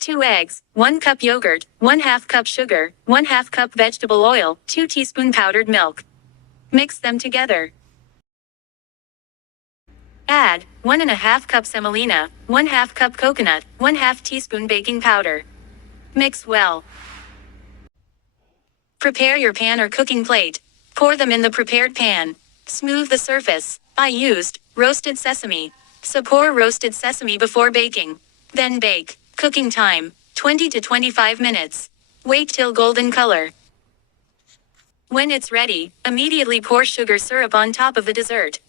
2 eggs, 1 cup yogurt, 1/2 cup sugar, 1/2 cup vegetable oil, 2 teaspoon powdered milk. Mix them together. Add 1½ cup semolina, 1/2 cup coconut, 1/2 teaspoon baking powder. Mix well. Prepare your pan or cooking plate. Pour them in the prepared pan. Smooth the surface. I used roasted sesame. So pour roasted sesame before baking. Then bake. Cooking time 20 to 25 minutes. Wait till golden color. When it's ready, immediately pour sugar syrup on top of the dessert.